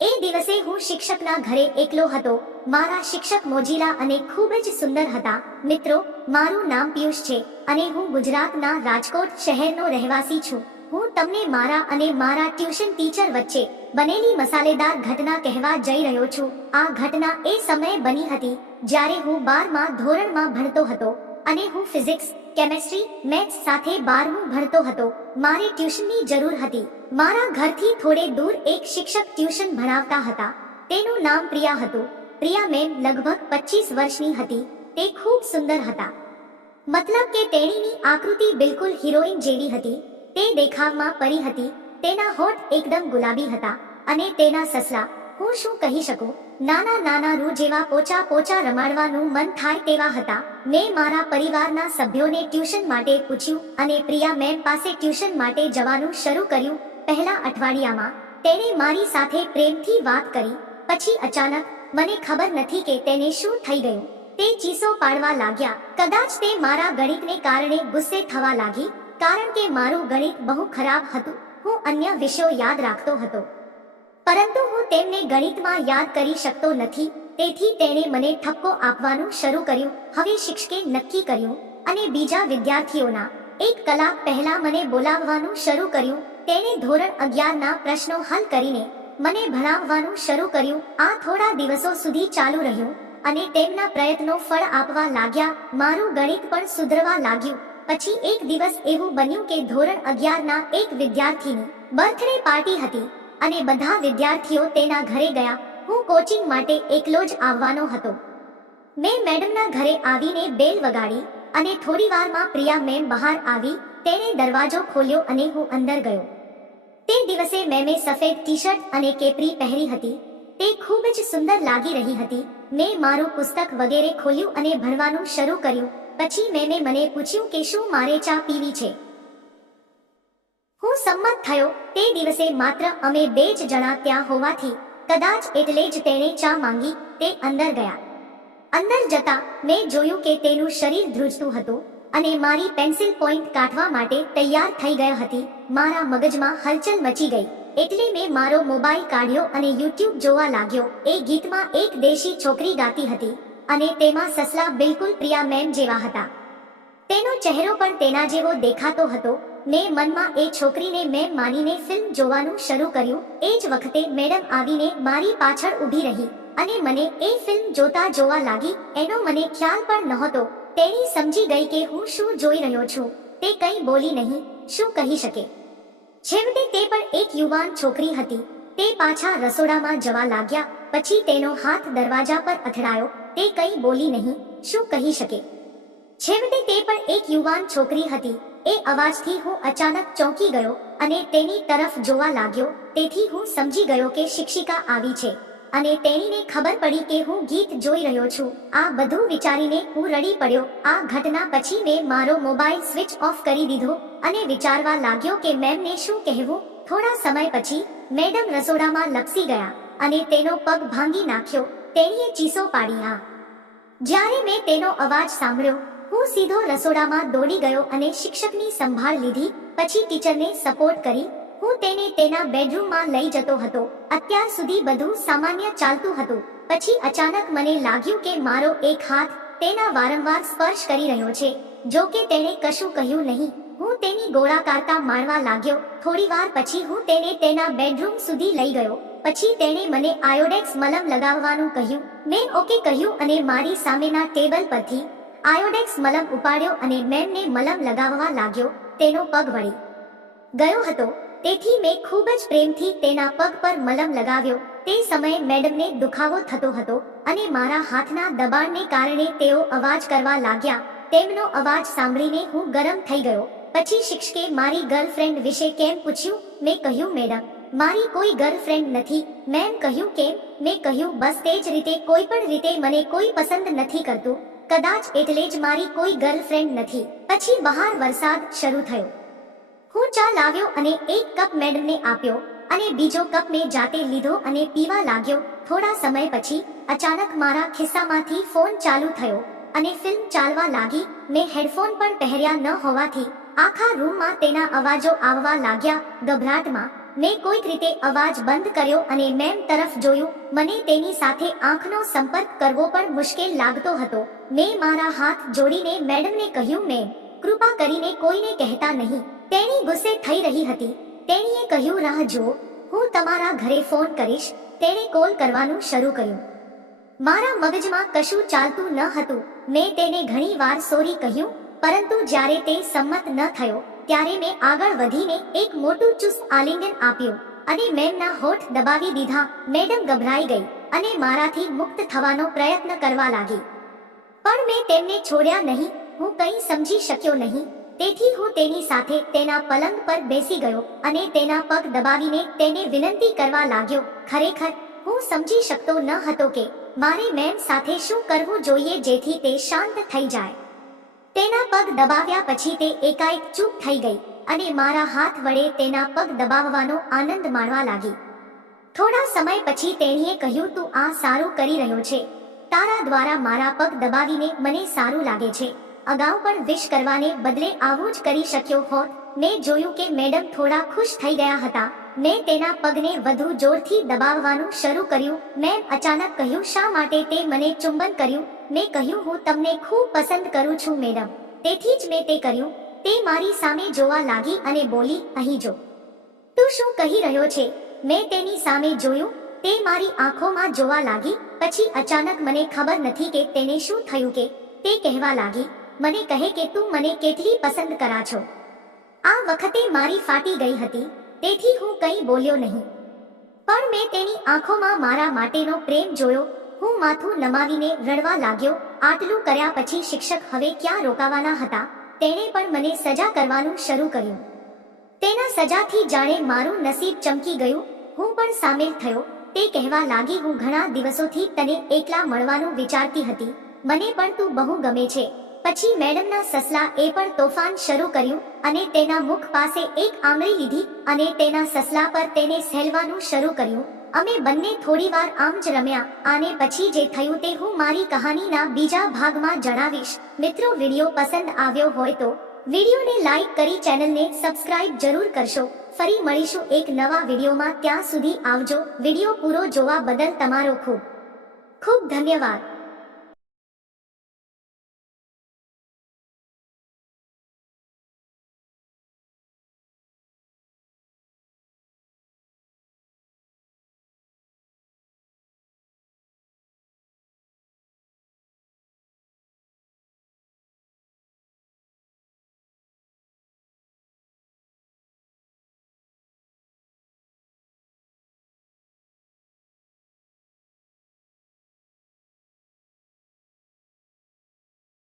એ દિવસે હું શિક્ષકના ઘરે એકલો હતો. મારા શિક્ષક મોજીલા અને ખૂબ જ સુંદર હતા. મિત્રો, મારું નામ પિયુષ છે અને હું ગુજરાતના રાજકોટ શહેરનો રહેવાસી છું. હું તમને મારા અને મારા ટ્યુશન ટીચર વચ્ચે બનેલી મસાલેદાર ઘટના કહેવા જઈ રહ્યો છું. આ ઘટના એ સમયે બની હતી જ્યારે હું 12મા ધોરણમાં ભણતો હતો અને હું ફિઝિક્સ, કેમેસ્ટ્રી, મેથ્સ સાથે 12મું ભણતો હતો. મારે ટ્યુશનની જરૂર હતી. મારા ઘરથી થોડે દૂર એક શિક્ષક ટ્યુશન ભણાવતા હતા. તેનું નામ પ્રિયા હતું. પ્રિયા મેમ લગભગ 25 વર્ષની હતી. તે ખૂબ સુંદર હતા. મતલબ કે તેણીની આકૃતિ બિલકુલ હિરોઈન જેવી હતી. તે દેખાવમાં પરી હતી. તેના હોઠ એકદમ ગુલાબી હતા અને તેના સસલા, હું શું કહી શકું, નાના નાના રૂ જેવા પોચા પોચા રમાડવાનું મન થાય તેવા હતા. મેં મારા પરિવારના સભ્યોને ટ્યુશન માટે પૂછ્યું અને પ્રિયા મેમ પાસે ટ્યુશન માટે જવાનું શરૂ કર્યું. પહેલા અઠવાડિયામાં તેણે મારી સાથે પ્રેમથી વાત કરી. પછી અચાનક, મને ખબર નથી કે તેને શું થઈ ગયું, તે ચીસો પાડવા લાગ્યા. કદાચ તે મારા ગણિતને કારણે ગુસ્સે થવા લાગી, કારણ કે મારું ગણિત બહુ ખરાબ હતું. હું અન્ય વિષયો યાદ રાખતો હતો, પરંતુ હું તેમને ગણિતમાં યાદ કરી શકતો નથી. તેથી તેણે મને ઠપકો આપવાનું શરૂ કર્યું. હવે શિક્ષકે નક્કી કર્યું અને બીજા વિદ્યાર્થીઓના 1 કલાક પહેલા મને બોલાવવાનું શરૂ કર્યું. તેણે ધોરણ 11ના પ્રશ્નો હલ કરીને મને ભણાવવાનું શરૂ કર્યું. આ થોડા દિવસો સુધી ચાલુ રહ્યું અને તેમના પ્રયત્નો ફળ આપવા લાગ્યા. મારું ગણિત પણ સુધરવા લાગ્યું. પછી એક દિવસ એવું બન્યું કે ધોરણ 11ના એક વિદ્યાર્થીની બર્થડે પાર્ટી હતી અને બધા વિદ્યાર્થીઓ તેના ઘરે ગયા. હું કોચિંગ માટે એકલો જ આવવાનો હતો. મેં મેડમના ઘરે આવીને બેલ વગાડી અને થોડીવારમાં પ્રિયા મેમ બહાર આવી. તેણે દરવાજો ખોલ્યો અને હું અંદર ગયો. તે દિવસે મેમે સફેદ ટી-શર્ટ અને કેપરી પહેરી હતી. તે ખૂબ જ સુંદર લાગી રહી હતી. મેં મારું પુસ્તક વગેરે ખોલ્યું અને ભણવાનું શરૂ કર્યું. પછી મેમે મને પૂછ્યું કે શું મારે ચા પીવી છે. હું સંમત થયો. તે દિવસે માત્ર અમે 2 જ જણા ત્યાં હોવાથી કદાચ એટલે જ તેણે ચા માંગી. તે અંદર ગયા. અંદર જતા મેં જોયું કે તેનું શરીર ધ્રુજતું હતું અને મારી પેન્સિલ પોઈન્ટ કાઢવા માટે તૈયાર થઈ ગઈ હતી. મારા મગજમાં હલચલ મચી ગઈ. એટલે મેં મારો મોબાઈલ કાઢ્યો અને YouTube જોવા લાગ્યો. એ ગીતમાં એક દેશી છોકરી ગાતી હતી અને તેમાં સસલા બિલકુલ પ્રિયા મેમ જેવા હતા. તેનો ચહેરો પણ તેના જેવો દેખાતો હતો. મેં મનમાં એ છોકરીને મેમ માનીને ફિલ્મ જોવાનું શરૂ કર્યું. એ જ વખતે મેડમ આવીને મારી પાછળ ઊભી રહી અને મને એ ફિલ્મ જોવા લાગી. એનો મને ખ્યાલ પણ નહોતો. તેણી સમજી ગઈ કે હું શું જોઈ રહ્યો છું. તે કંઈ બોલી નહીં. શું કહી શકે? છેવટે તે પણ એક યુવાન છોકરી હતી. તે પાછા રસોડામાં જવા લાગ્યા. પછી તેનો હાથ દરવાજા પર અથડાયો. તે કંઈ બોલી નહીં. શું કહી શકે? છેવટે તે પણ એક યુવાન છોકરી હતી. એ અવાજથી હું અચાનક ચોંકી ગયો અને તેની તરફ જોવા લાગ્યો. તેથી હું સમજી ગયો કે શિક્ષિકા આવી છે અને તેણીને ખબર પડી કે હું ગીત જોઈ રહ્યો છું. આ બધું વિચારીને હું રડી પડ્યો. આ ઘટના પછી મેં મારો મોબાઈલ સ્વિચ ઓફ કરી દીધો અને વિચારવા લાગ્યો કે મેમને શું કહેવું. થોડા સમય પછી મેડમ રસોડામાં લપસી ગયા અને તેનો પગ ભાંગી નાખ્યો. તેણીએ ચીસો પાડી. જ્યારે મેં તેનો અવાજ સાંભળ્યો, હું સીધો રસોડામાં દોડી ગયો અને શિક્ષકની સંભાળ લીધી. પછી ટીચરને સપોર્ટ કરી હું તેને તેના બેડરૂમમાં લઈ જતો હતો. અત્યાર સુધી બધું સામાન્ય ચાલતું હતું. પછી અચાનક મને લાગ્યું કે મારો એક હાથ તેના વારંવાર સ્પર્શ કરી રહ્યો છે. જો કે તેણે કશું કહ્યું નહીં. હું તેની ગોળાકારતા માણવા લાગ્યો. થોડીવાર પછી હું તેને તેના બેડરૂમ સુધી લઈ ગયો. પછી તેણે મને આયોડેક્સ મલમ લગાવવાનું કહ્યું. મેં ઓકે કહ્યું અને મારી સામેના ટેબલ પરથી આયોડેક્સ મલમ ઉપાડ્યો અને મેમને મલમ લગાવવા લાગ્યો. તેનો પગ વળી ગયો હતો, તેથી મેં ખૂબ જ પ્રેમથી તેના પગ પર મલમ લગાવ્યો. તે સમયે મેડમને દુખાવો થતો હતો અને મારા હાથના દબાણને કારણે તેઓ અવાજ કરવા લાગ્યા. તેમનો અવાજ સાંભળીને હું ગરમ થઈ ગયો. પછી શિક્ષકે મારી ગર્લફ્રેન્ડ વિશે કેમ પૂછ્યું. મેં કહ્યું, મેડમ, મારી કોઈ ગર્લફ્રેન્ડ નથી. મેમ કહ્યું, કેમ? મેં કહ્યું, બસ તે જ રીતે કોઈ પણ રીતે મને કોઈ પસંદ નથી કરતું. કદાચ એટલે જ મારી કોઈ ગર્લફ્રેન્ડ નથી. પછી બહાર વરસાદ શરૂ થયો. હું ચા લાવ્યો અને એક કપ મેડમને આપ્યો અને બીજો કપ મેં જાતે લીધો અને પીવા લાગ્યો. થોડા સમય પછી અચાનક મારા ખિસ્સામાંથી ફોન ચાલુ થયો અને ફિલ્મ ચાલવા લાગી. મેં હેડફોન પણ પહેર્યા ન હોવાથી આખા રૂમમાં તેના અવાજો આવવા લાગ્યા. ગભરાટમાં મેં કોઈક રીતે અવાજ બંધ કર્યો અને મેમ તરફ જોયું. મને તેની સાથે આંખનો સંપર્ક કરવો પણ મુશ્કેલ લાગતો હતો. મેં મારા હાથ જોડીને મેડમને કહ્યું, મેમ, કૃપા કરીને કોઈને કહેતા નહીં. તેણી ગુસ્સે થઈ રહી હતી. તેણીએ કહ્યું, રાહ જુઓ, હું તમારા ઘરે ફોન કરીશ. તેણે કોલ કરવાનું શરૂ કર્યું. મારા મગજમાં કશું ચાલતું ન હતું. મેં તેને ઘણી વાર સોરી કહ્યું, પરંતુ જ્યારે તે સંમત ન થયો ત્યારે મેં આગળ વધીને એક મોટું ચુસ્ત આલિંગન આપ્યું અને મેમના હોઠ દબાવી દીધા. મેડમ ગભરાઈ ગઈ અને મારાથી મુક્ત થવાનો પ્રયત્ન કરવા લાગી. પણ મેં તેમને છોડ્યા નહીં. હું કંઈ સમજી શક્યો નહીં. તેથી હું તેની સાથે તેના પલંગ પર બેસી ગયો અને તેના પગ દબાવીને તેને વિનંતી કરવા લાગ્યો. ખરેખર હું સમજી શકતો ન હતો કે મારે મેમ સાથે શું કરવું જોઈએ જેથી તે શાંત થઈ જાય. તેના પગ દબાવ્યા પછી તે એકાએક ચૂપ થઈ ગઈ અને મારા હાથ વડે તેના પગ દબાવવાનો આનંદ માણવા લાગી. થોડા સમય પછી તેણીએ કહ્યું, તું આ સારું કરી રહ્યો છે. તારા દ્વારા મારા પગ દબાવીને મને સારું લાગે છે. અગાઉ પણ વિશ કરવાને બદલે આવું જ કરી શક્યો હોત. મેં જોયું કે મેડમ થોડા ખુશ થઈ ગયા હતા. મેં તેના પગને વધુ જોરથી દબાવવાનું શરૂ કર્યું. મેં અચાનક કહ્યું, શા માટે તે મને ચુંબન કર્યું? મેં કહ્યું, હું તમને ખૂબ પસંદ કરું છું મેડમ. તેથી જ મેં તે કર્યું. તે મારી સામે જોવા લાગી અને બોલી, અહીં જો. તું શું કહી રહ્યો છે? મેં તેની સામે જોયું. તે મારી આંખોમાં જોવા લાગી. પછી અચાનક મને ખબર નથી કે તેને શું થયું કે તે કહેવા લાગી, મને કહે કે તું મને કેટલી પસંદ કરા છો. આ વખતે મારી ફાટી ગઈ હતી. તેથી હું કંઈ બોલ્યો નહીં. પણ મેં તેની આંખોમાં મારા માટેનો પ્રેમ જોયો. હું માથું નમાવીને રડવા લાગ્યો. આટલું કર્યા પછી શિક્ષક હવે ક્યાં રોકાવાના હતા? તેણે પણ મને સજા કરવાનું શરૂ કર્યું. તેના સજાથી જાણે મારું નસીબ ચમકી ગયું. હું પણ સામેલ થયો. તે કહેવા લાગી, હું ઘણા દિવસોથી તને એકલા મળવાનું વિચારતી હતી. મને પણ તું બહુ ગમે છે. પછી મેડમના સસલાએ પણ તોફાન શરૂ કર્યું અને તેના મુખ પાસે એક આંગળી લીધી અને તેના સસલા પર તેને સહેલવાનું શરૂ કર્યું. અમે બંને થોડીવાર આમ જ રમ્યા. આને પછી જે થયું તે હું મારી કહાનીના બીજા ભાગમાં જણાવીશ. મિત્રો, વિડીયો પસંદ આવ્યો હોય તો વિડીયોને લાઈક કરી ચેનલને સબસ્ક્રાઇબ જરૂર કરશો. ફરી મળીશું એક નવા વિડીયોમાં. ત્યાં સુધી આવજો. વિડીયો પૂરો જોવા બદલ તમારો ખૂબ ખૂબ ધન્યવાદ.